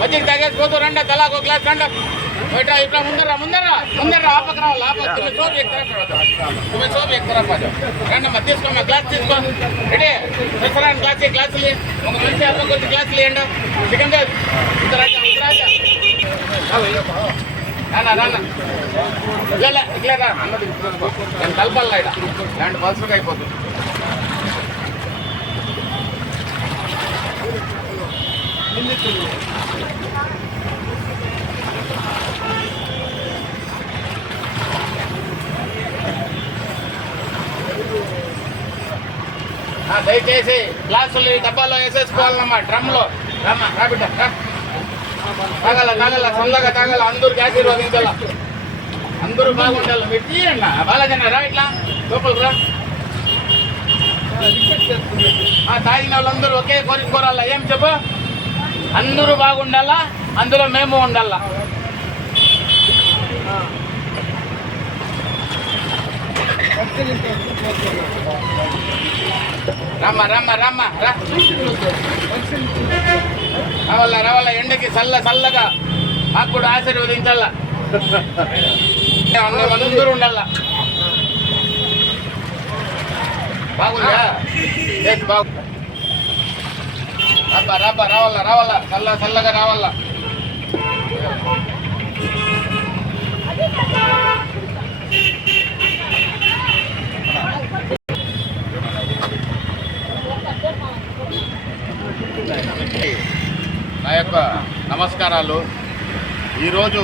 మజ్జిగ తాగేసిపోతూ రండి, తలాకు ఒక గ్లాస్ రండి. బయట ఇట్లా ముందర ఆపక రావాలి. సోపు ఎక్కుతారా రండి అమ్మా, తీసుకోమ్మా గ్లాస్ తీసుకో. రెడీ రెస్టారెంట్ గ్లాసులు ఒక మంచి అప్పకి వచ్చి గ్లాసులు ఇవ్వండి. చికెన్ రానా ఇట్లా రా అన్నది నేను కలపాల ఇలాంటి పల్సర్గా అయిపోతుంది. దయచేసి గ్లాసులు డబ్బాలో వేసేసుకోవాలన్నమాట, డ్రమ్లో. రాబిడ్డ తాగల చల్లగా తాగల, అందరికి ఆశీర్వదించాల, అందరూ బాగుండాలి. మీరు తీయండి బాలాజన రా, ఇట్లా లోపలికి రా. తాగిన వాళ్ళందరూ ఒకే కోరిక కోరాలా, ఏం చెప్పు? అందరూ బాగుండాలా, అందులో మేము ఉండాలా. రమ్మ రావాలా ఎండకి చల్లగా మాకు కూడా ఆశీర్వదించాల, అందరూ ఉండాల. బాగుందా? బాగు రావాలా చల్లగా రావాలా. నా యొక్క నమస్కారాలు. ఈరోజు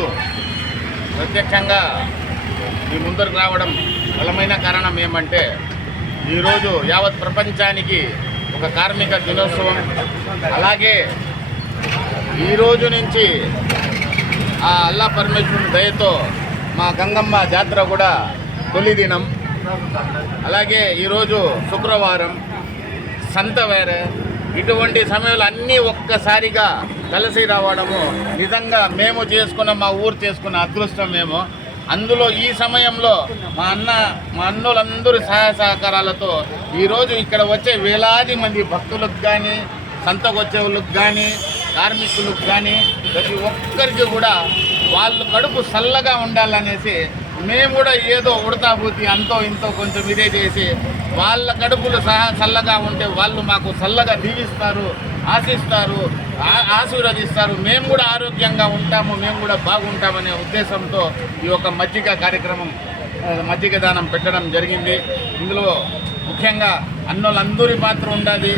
ప్రత్యక్షంగా మీ ముందరకు రావడం బలమైన కారణం ఏమంటే, ఈరోజు యావత్ ప్రపంచానికి ఒక కార్మిక దినోత్సవం. అలాగే ఈరోజు నుంచి ఆ అల్లా పరమేశ్వరుని దయతో మా గంగమ్మ జాతర కూడా తొలి దినం. అలాగే ఈరోజు శుక్రవారం, సంత వేరే. ఇటువంటి సమయంలో అన్నీ ఒక్కసారిగా కలిసి రావడము నిజంగా మేము చేసుకున్న, మా ఊరు చేసుకున్న అదృష్టం మేము. అందులో ఈ సమయంలో మా అన్నోళ్ళందరూ సహాయ సహకారాలతో ఈరోజు ఇక్కడ వచ్చే వేలాది మంది భక్తులకు కానీ, సంతకు వచ్చే వాళ్ళకి కానీ, కార్మికులకు కానీ, ప్రతి ఒక్కరికి కూడా వాళ్ళు కడుపు చల్లగా ఉండాలనేసి మేము కూడా ఏదో ఉడతాబూతి అంతో ఇంతో కొంచెం ఇదే చేసి వాళ్ళ కడుపులు చల్లగా ఉంటే వాళ్ళు మాకు చల్లగా దీవిస్తారు, ఆశిస్తారు, ఆశీర్వదిస్తారు. మేము కూడా ఆరోగ్యంగా ఉంటాము, మేము కూడా బాగుంటామనే ఉద్దేశంతో ఈ యొక్క మజ్జిగ కార్యక్రమం, మజ్జిగ దానం పెట్టడం జరిగింది. ఇందులో ముఖ్యంగా అన్నోళ్ళందరి పాత్ర ఉండాలి,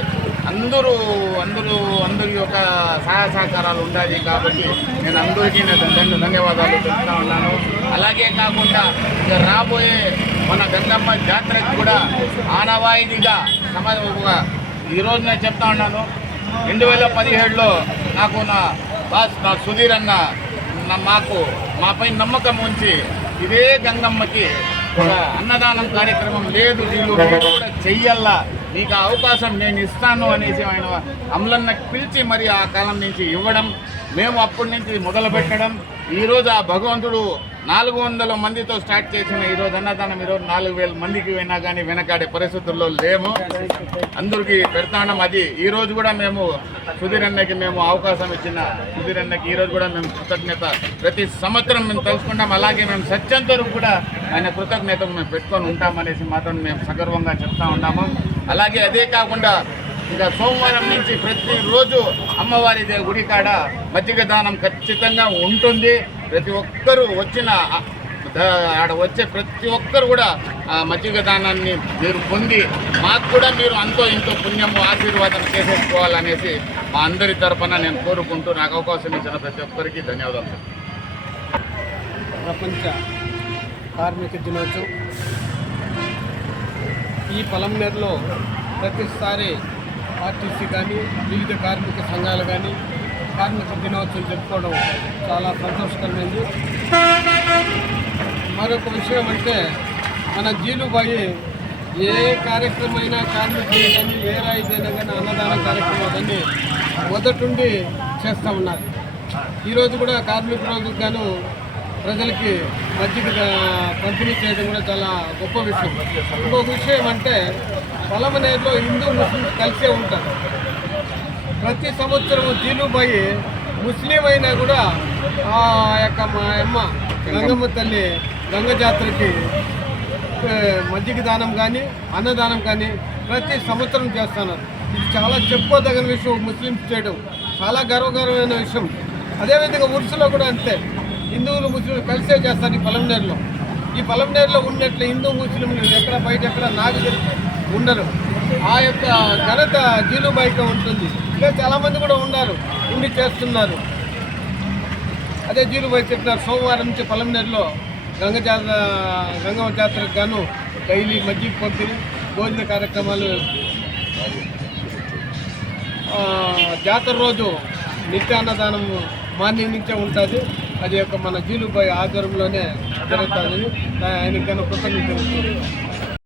అందరి యొక్క సహాయ సహకారాలు ఉండాలి. కాబట్టి నేను అందరికీ ధన్యవాదాలు చెప్తా ఉన్నాను. అలాగే కాకుండా ఇక రాబోయే మన గంగమ్మ జాతరకు కూడా ఆనవాయితీగా ఈరోజు నేను చెప్తా ఉన్నాను. 2017లో నాకు నా సుధీర్ అన్న మాపై నమ్మకం ఉంచి ఇదే గంగమ్మకి ఒక అన్నదానం కార్యక్రమం లేదు, వీళ్ళు కూడా చెయ్యాలా, నీకు ఆ అవకాశం నేను ఇస్తాను అనేసి ఆయన అమలన్న పిలిచి మరి ఆ కాలం నుంచి ఇవ్వడం, మేము అప్పటి నుంచి మొదలు పెట్టడం. ఈరోజు ఆ భగవంతుడు 400 మందితో స్టార్ట్ చేసిన ఈరోజు అన్నదానం ఈరోజు 4000 మందికి అయినా కానీ వెనకాడే పరిస్థితుల్లో లేము, అందరికీ పెడతాం. అది ఈరోజు కూడా మేము సుధీర్ అన్నకి మేము అవకాశం ఇచ్చిన సుధీర్ అన్నకి ఈరోజు కూడా మేము కృతజ్ఞత ప్రతి సంవత్సరం మేము తెలుసుకుంటాం. అలాగే మేము సత్యంతరం కూడా ఆయన కృతజ్ఞతలు మేము పెట్టుకొని ఉంటామనేసి మాత్రం మేము సగర్వంగా చెప్తా ఉన్నాము. అలాగే అదే కాకుండా ఇక సోమవారం నుంచి ప్రతిరోజు అమ్మవారి గుడి కాడ మజ్జిగ దానం ఖచ్చితంగా ఉంటుంది. ప్రతి ఒక్కరూ ఆడ వచ్చే ప్రతి ఒక్కరు కూడా ఆ మజ్జిగ దానాన్ని మీరు పొంది మాకు కూడా మీరు అంతో ఇంతో పుణ్యము ఆశీర్వాదం చేసేసుకోవాలనేసి మా అందరి తరఫున నేను కోరుకుంటూ నాకు అవకాశం ఇచ్చిన ప్రతి ఒక్కరికి ధన్యవాదాలు. ప్రపంచ కార్మిక దినోత్సవం ఈ పొలంనేరులో ప్రతిసారి ఆర్టీసీ కానీ, వివిధ కార్మిక సంఘాలు కానీ కార్మిక దినోత్సవం జరుపుకోవడం చాలా సంతోషకరమైంది. మరొక విషయం అంటే మన జీలుబాయి ఏ కార్యక్రమం అయినా కార్మికులు కానీ ఏ రాయిదైనా కానీ అన్నదాన కార్యక్రమాలన్నీ మొదటుండి చేస్తూ ఉన్నారు. ఈరోజు కూడా కార్మిక రోజుకు గాను ప్రజలకి మజ్జిగ పంపిణీ చేయడం కూడా చాలా గొప్ప విషయం. ఇంకొక విషయం అంటే పొలంనేరులో హిందూ ముస్లిం కలిసే ఉంటారు. ప్రతి సంవత్సరం జీలుబాయి ముస్లిం అయినా కూడా ఆ యొక్క మా అమ్మ గంగమ్మ తల్లి గంగ జాతరకి మజ్జిగ దానం కానీ అన్నదానం కానీ ప్రతి సంవత్సరం చేస్తున్నారు. ఇది చాలా చెప్పుకోదగిన విషయం. ముస్లింస్ చేయడం చాలా గర్వకరమైన విషయం. అదేవిధంగా ఉరుసులో కూడా అంతే, హిందువులు ముస్లింలు కలిసే చేస్తారు. ఈ పొలంనేరులో ఉన్నట్లు హిందూ ముస్లింలు ఎక్కడ బయట ఎక్కడ నాకు తెలిసి ఉండరు. ఆ యొక్క ఘనత జీలుబాయిగా ఉంటుంది. ఇంకా చాలామంది కూడా ఉండి చేస్తున్నారు. అదే జీలుబాయి చెప్పినారు, సోమవారం నుంచి పొలంనేరులో గంగమ్మ జాతరకు గాను డైలీ మజ్జిగ పంపిణీ, భోజన కార్యక్రమాలు, జాతర రోజు నిత్యాన్నదానం మార్నింగ్ నుంచే ఉంటుంది. అది యొక్క మన జీలుబాయి ఆధ్వర్యంలోనే జరుగుతుందని ఆయనకి కృతజ్ఞతలు.